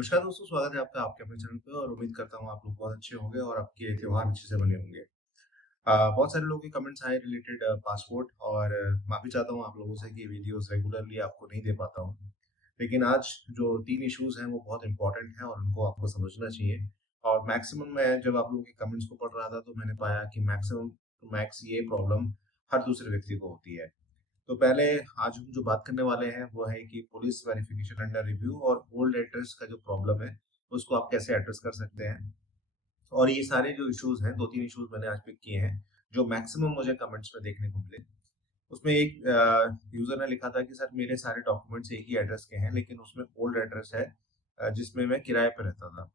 नमस्कार दोस्तों, स्वागत है आपका आपके अपने चैनल पे और उम्मीद करता हूँ आप लोग बहुत अच्छे होंगे और आपके त्योहार अच्छे से बने होंगे। बहुत सारे लोगों के कमेंट्स आए रिलेटेड पासपोर्ट और माफ़ी चाहता हूँ आप लोगों से कि वीडियोस रेगुलरली आपको नहीं दे पाता हूँ। लेकिन आज जो 3 इश्यूज़ हैं वो बहुत इम्पोर्टेंट हैं और उनको आपको समझना चाहिए। और मैक्सिमम मैं जब आप लोगों के कमेंट्स को पढ़ रहा था तो मैंने पाया कि मैक्सिमम टू मैक्स ये प्रॉब्लम हर दूसरे व्यक्ति को होती है। तो पहले आज हम जो बात करने वाले हैं वो है कि पुलिस वेरिफिकेशन अंडर रिव्यू और ओल्ड एड्रेस का जो प्रॉब्लम है उसको आप कैसे एड्रेस कर सकते हैं। और ये सारे जो इश्यूज हैं 2-3 इश्यूज मैंने आज पिक किए हैं जो मैक्सिमम मुझे कमेंट्स में देखने को मिले। उसमें एक यूजर ने लिखा था कि सर मेरे सारे डॉक्यूमेंट्स एक ही एड्रेस के हैं लेकिन उसमें ओल्ड एड्रेस है जिसमें मैं किराए पे रहता था।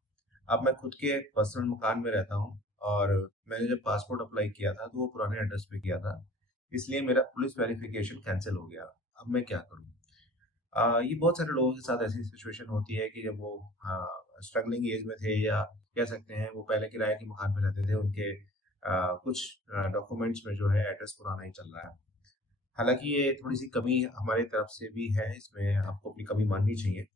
अब मैं खुद के पर्सनल मकान में रहता हूँ और मैंने जब पासपोर्ट अप्लाई किया था तो वो पुराने एड्रेस पे किया था, इसलिए मेरा पुलिस वेरिफिकेशन कैंसिल हो गया। अब मैं क्या करूँ? ये बहुत सारे लोगों के साथ ऐसी सिचुएशन होती है कि जब वो स्ट्रगलिंग एज में थे या कह सकते हैं वो पहले किराए के मकान में रहते थे, उनके कुछ डॉक्यूमेंट्स में जो है एड्रेस पुराना ही चल रहा है। हालाँकि ये थोड़ी-सी कमी हमारी तरफ से भी है, इसमें आपको अपनी कमी माननी चाहिए।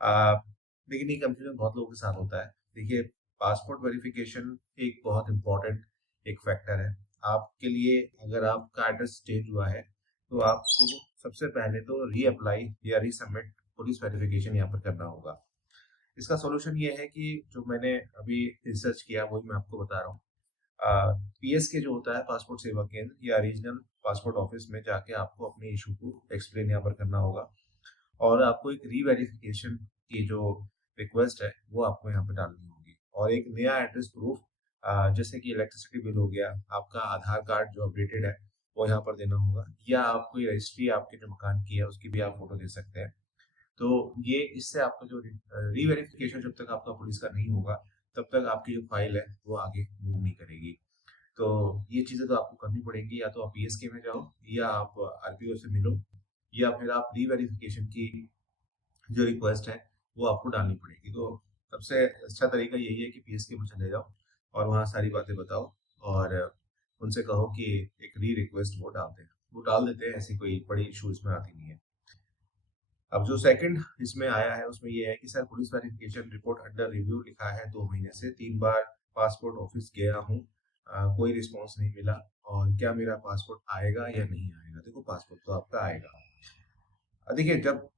अ, लेकिन ये कंफ्यूजन बहुत लोगों के साथ होता है। देखिए, पासपोर्ट वेरिफिकेशन एक बहुत इम्पोर्टेंट एक फैक्टर है। आपके लिए अगर आपका एड्रेस चेंज हुआ है, तो आपको सबसे पहले तो रीअप्लाई या रीसबमिट पुलिस वेरिफिकेशन यहाँ पर करना होगा। इसका सॉल्यूशन ये है कि जो मैंने अभी रिसर्च किया, वही मैं आपको बता रहा हूँ। पीएसके जो होता है पासपोर्ट सेवा केंद्र या रीजनल पासपोर्ट ऑफिस में जाके आपको अपने इशू को एक्सप्लेन यहाँ पर करना होगा और आपको एक रीवेरिफिकेशन की जो रिक्वेस्ट है वो आपको यहाँ पे डालनी होगी और एक नया एड्रेस प्रूफ जैसे कि इलेक्ट्रिसिटी बिल हो गया, आपका आधार कार्ड जो अपडेटेड है वो यहाँ पर देना होगा या आपको रजिस्ट्री आपके जो मकान की है उसकी भी आप फोटो दे सकते हैं। तो ये इससे आपका जो रीवेरिफिकेशन जब तक आपका पुलिस का नहीं होगा तब तक आपकी जो फाइल है वो आगे मूव नहीं करेगी। तो ये चीज़ें तो आपको करनी पड़ेंगी, या तो आप पीएसके में जाओ या आप आरपीओ से मिलो या फिर आप रीवेरिफिकेशन की जो रिक्वेस्ट है वो आपको डालनी पड़ेगी। तो सबसे अच्छा तरीका यही है कि पीएसके में चले जाओ और वहाँ सारी बातें बताओ और उनसे कहो कि एक री रिक्वेस्ट वो डाल दें। वो डाल देते हैं, ऐसी कोई बड़ी इशू इसमें आती नहीं है। अब जो सेकंड इसमें आया है उसमें ये है कि sir police verification report under review लिखा है 2 महीने से, 3 बार पासपोर्ट ऑफिस गया हूँ, कोई रिस्पॉन्स नहीं मिला और क्या मेरा पासपोर्ट आएगा या नहीं आएगा? देखो, पासपोर्ट तो आपका आएगा। देखिए, जब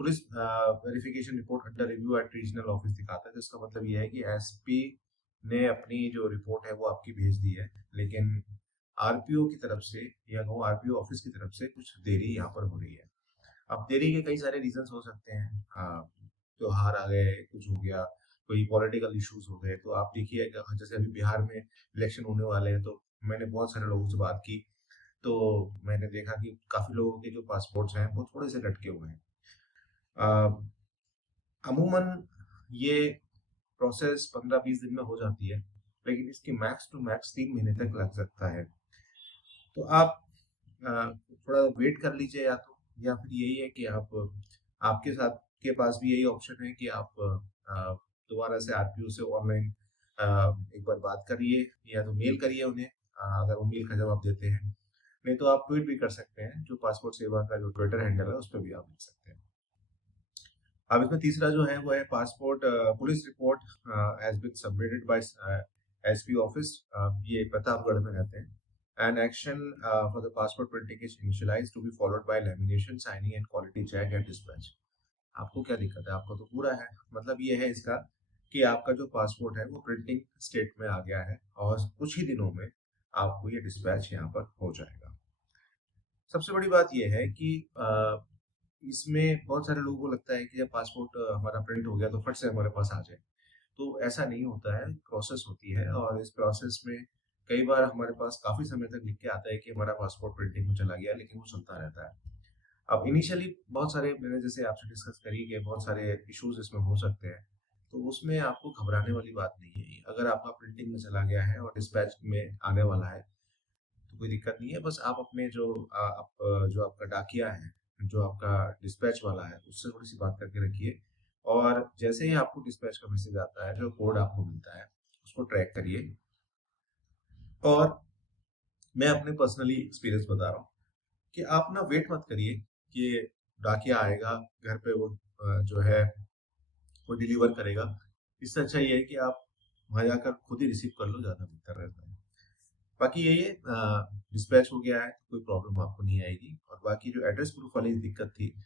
police verification report under review eight regional office दिखाता है तो इसका मतलब ये है कि एसपी ने अपनी जो रिपोर्ट है वो आपकी भेज दी है, लेकिन आरपीओ की तरफ से या कहूँ आरपीओ ऑफिस की तरफ से कुछ देरी यहाँ पर हो रही है। अब देरी के कई सारे रीजंस हो सकते हैं। त्योहार आ गए, कुछ हो गया, कोई पॉलिटिकल इश्यूज हो गए। तो आप देखिए जैसे अभी बिहार में इलेक्शन होने वाले हैं, तो मैंने बहुत सारे लोगों से बात की, तो मैंने देखा कि काफी लोगों के जो पासपोर्ट्स हैं वो थोड़े से लटके हुए हैं। अ, अमूमन ये प्रोसेस 15-20 दिन में हो जाती है, लेकिन इसकी मैक्स टू मैक्स 3 महीने तक लग सकता है। तो आप अ, थोड़ा वेट कर लीजिए, या फिर यही है कि आप आपके साथ के पास भी यही ऑप्शन है कि आप दोबारा से आरपीओ से ऑनलाइन एक बार बात करिए या तो मेल करिए उन्हें, अगर वो मेल का जवाब देते हैं। नहीं तो आप ट्वीट भी कर सकते हैं, जो पासपोर्ट सेवा का जो ट्विटर हैंडल है उस पर भी आप लिख सकते हैं। अब इसमें तीसरा जो है वो है passport police report has been submitted by SP office. ये प्रतापगढ़ में रहते हैं। An action for the passport printing is initialized to be followed by lamination, signing and quality check and dispatch. आपको क्या दिक्कत है? आपको तो पूरा है। मतलब ये है इसका कि आपका जो पासपोर्ट है वो प्रिंटिंग स्टेट में आ गया है और कुछ ही दिनों में आपको ये डिस्पैच यहाँ पर हो जाएगा। सबसे बड़ी बात ये है कि इसमें बहुत सारे लोगों को लगता है कि जब पासपोर्ट हमारा प्रिंट हो गया तो फट से हमारे पास आ जाए। तो ऐसा नहीं होता है, प्रोसेस होती है और इस प्रोसेस में कई बार हमारे पास काफ़ी समय तक लिख के आता है कि हमारा पासपोर्ट प्रिंटिंग में चला गया, लेकिन वो चलता रहता है। अब इनिशियली बहुत सारे मैंने जैसे आपसे डिस्कस करी कि बहुत सारे इश्यूज़ इसमें हो सकते हैं, तो उसमें आपको घबराने वाली बात नहीं है। अगर आपका प्रिंटिंग में चला गया है और डिस्पैच में आने वाला है, तो कोई दिक्कत नहीं है। बस आप अपने जो आपका डाकिया है, जो आपका डिस्पैच वाला है, उससे थोड़ी-सी बात करके रखिए और जैसे ही आपको डिस्पैच का मैसेज आता है, जो कोड आपको मिलता है, उसको ट्रैक करिए। और मैं अपने पर्सनली एक्सपीरियंस बता रहा हूँ कि आप ना वेट मत करिए कि डाकिया आएगा, घर पे वो जो है वो डिलीवर करेगा। इससे अच्छा ये है कि आप वहाँ जाकर खुद ही रिसीव कर लो, ज़्यादा बेहतर रहता है। बाकी यही है, डिस्पैच हो गया है, कोई प्रॉब्लम आपको नहीं आएगी। और बाकी जो एड्रेस प्रूफ वाली दिक्कत थी,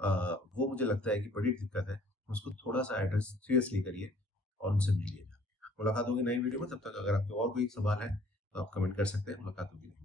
अ, वो मुझे लगता है कि बड़ी दिक्कत है। उसको थोड़ा-सा एड्रेस सीरियसली करिए और उनसे मिलिए। मुलाकात होगी नई वीडियो में, तब तक अगर आपके और कोई सवाल है, तो आप कमेंट कर सकते हैं। मुलाकात होगी।